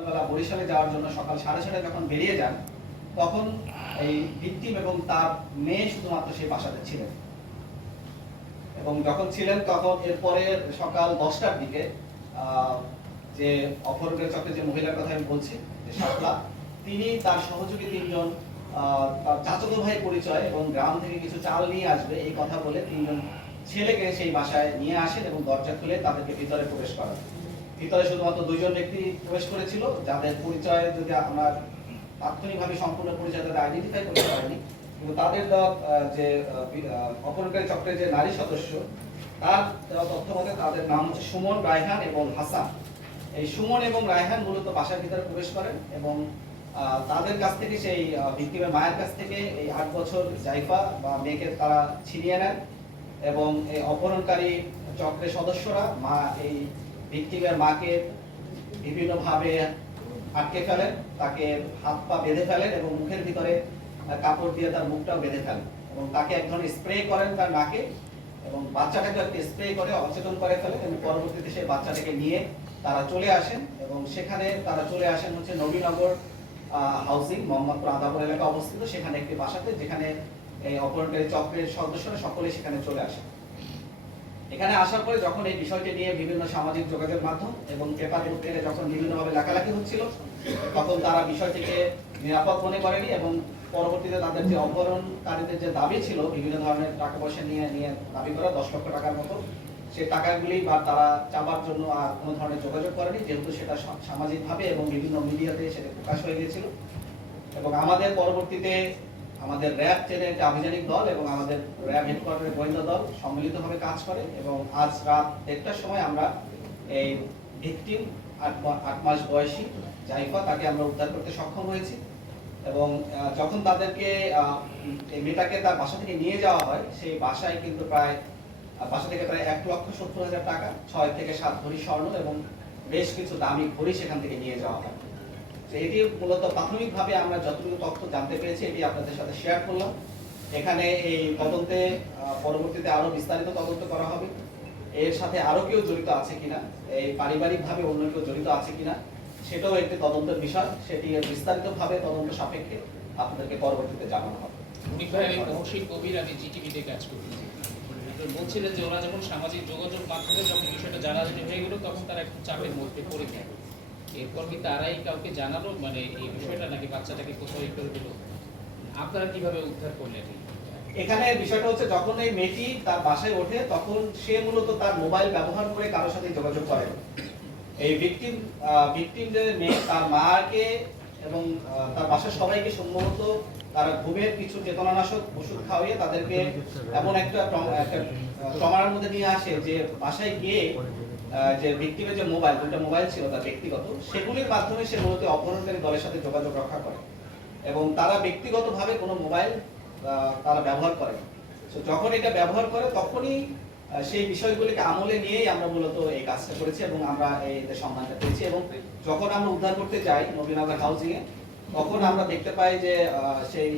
সকালবেলা বরিশালে যাওয়ার জন্য সকাল সাড়ে ছটায় যখন বেরিয়ে যান, তখন এই ভিকটিম এবং তার মেয়ে শুধুমাত্র সেই বাসাতে ছিলেন। এবং যখন ছিলেন তখন এরপরে সকাল দশটার দিকে যে অপহরণের চক্রে যে মহিলার কথা আমি বলছি, যে শাপলা, তিনি তার সহযোগী তিনজন তার চাচাতো ভাই পরিচয় এবং গ্রাম থেকে কিছু চাল নিয়ে আসবে এই কথা বলে তিনজন ছেলেকে সেই বাসায় নিয়ে আসেন এবং দরজা খুলে তাদেরকে ভিতরে প্রবেশ করান। ভিতরে শুধুমাত্র দুইজন ব্যক্তি প্রবেশ করেছিল, যাদের পরিচয় যদি আমরা তাৎক্ষণিকভাবে সম্পূর্ণ পরিচয় তাদের আইডেন্টিফাই করতে পারেনি, কিন্তু তাদের দেওয়া যে অপহরণকারী চক্রের যে নারী সদস্য, তার দেওয়া তথ্য মতে তাদের নাম হচ্ছে সুমন, রায়হান এবং হাসান। এই সুমন এবং রায়হান মূলত বাসার ভিতরে প্রবেশ করেন এবং তাদের কাছ থেকে সেই ভিক্টিমের মায়ের কাছ থেকে এই আট বছর জাইফা বা মেয়েকে তারা ছিনিয়ে নেন এবং এই অপহরণকারী চক্রের সদস্যরা মা এই ভিক্টিমের মাকে বিভিন্নভাবে আটকে ফেলেন, তাকে হাত পা বেঁধে ফেলেন এবং মুখের ভিতরে কাপড় দিয়ে তার মুখটাও বেঁধে ফেলেন এবং তাকে এক ধরনের স্প্রে করেন তার নাকে এবং বাচ্চাটাকে স্প্রে করে অচেতন করে ফেলেন এবং পরবর্তীতে সেই বাচ্চাটাকে নিয়ে তারা চলে আসেন এবং সেখানে তারা চলে আসেন হচ্ছে নবীনগর হাউসিং মোহাম্মদপুর আদাপুর এলাকা অবস্থিত। সেখানে একটি বাসাতে যেখানে এই অপহরণকারী চক্রের সদস্যরা সকলে সেখানে চলে আসেন। এখানে আসার পরে যখন এই বিষয়টি নিয়ে বিভিন্ন সামাজিক যোগাযোগ মাধ্যম এবং পেপার পত্রিকায় যখন বিভিন্নভাবে লেখালেখি হচ্ছিল, তখন তারা বিষয়টিকে নিরাপদ মনে করেনি এবং পরবর্তীতে তাদের যে অপহরণকারীদের যে দাবি ছিল, বিভিন্ন ধরনের টাকা পয়সা নিয়ে নিয়ে দাবি করা দশ লক্ষ টাকার মতো, সেই টাকাগুলি বা তারা চাবার জন্য আর কোনো ধরনের যোগাযোগ করেনি, যেহেতু সেটা সামাজিকভাবে এবং বিভিন্ন মিডিয়াতে সেটা প্রকাশ হয়ে গিয়েছিল। এবং আমাদের পরবর্তীতে আমাদের র্যাব চেনে একটা আভিযানিক দল এবং আমাদের র্যাব হেডকোয়ার্টারের গোয়েন্দা দল সম্মিলিতভাবে কাজ করে এবং আজ রাত দেড়টার সময় আমরা এই ভিকটিম আট মাস বয়সী জাইফা তাকে আমরা উদ্ধার করতে সক্ষম হয়েছি এবং যখন তাদেরকে মেয়েটাকে তার বাসা থেকে নিয়ে যাওয়া হয়, সেই বাসায় কিন্তু প্রায় বাসা থেকে প্রায় এক লক্ষ সত্তর হাজার টাকা, ছয় থেকে সাত ভরি স্বর্ণ এবং বেশ কিছু দামি ঘড়ি সেখান থেকে নিয়ে যাওয়া হয়। এটি মূলত প্রাথমিকভাবে আমরা যতটুকু তথ্য জানতে পেরেছি, এটি আপনাদের সাথে শেয়ার করলাম। এখানে এই তদন্তে পরবর্তীতে আরও বিস্তারিত তদন্ত করা হবে। এর সাথে আরও কেউ জড়িত আছে কিনা, এই পারিবারিকভাবে অন্য কেউ জড়িত আছে কিনা, সেটাও একটি তদন্তের বিষয়। সেটি বিস্তারিতভাবে তদন্ত সাপেক্ষে আপনাদেরকে পরবর্তীতে জানানো হবে। ভাই কবির আমি জিটিভিতে কাজ বলছিলেন যে ওরা যখন সামাজিক যোগাযোগ মাধ্যমে যখন বিষয়টা জানাজানি হয়ে গেল, তখন তারা একটু চাপের মধ্যে পড়ে যায়। এরপর কি তারাই কাউকে জানালো? মানে এই বিষয়টা নাকি বাচ্চাটাকে কোথাও করে দিল? আপনারা কীভাবে উদ্ধার করলেন এখানে বিষয়টা হচ্ছে, যখন এই মেয়েটি তার বাসায় ওঠে, তখন সে মূলত তার মোবাইল ব্যবহার করে কারোর সাথে যোগাযোগ করে। এই ভিকটিম ভিকটিম যে মেয়ে তার মাকে এবং তার বাসার সবাইকে সম্ভবত তারা ঘুমের কিছু চেতনানাশক ওষুধ খাওয়িয়ে তাদেরকে এমন একটা একটা ট্রমার মধ্যে নিয়ে আসে যে বাসায় গিয়ে যে ভিকটিমের যে মোবাইল দুটো মোবাইল ছিল তার ব্যক্তিগত সেগুলির মাধ্যমে সে মূলত অপহরণকারী দলের সাথে যোগাযোগ রক্ষা করে এবং তারা ব্যক্তিগতভাবে কোনো মোবাইল তারা ব্যবহার করে। So, যখন এটা ব্যবহার করে তখনই সেই বিষয়গুলিকে আমলে নিয়েই আমরা মূলত এই কাজটা করেছি এবং আমরা এই সন্ধানটা পেয়েছি এবং যখন আমরা উদ্ধার করতে যাই নবীনগর হাউজিং এ তখন আমরা দেখতে পাই যে সেই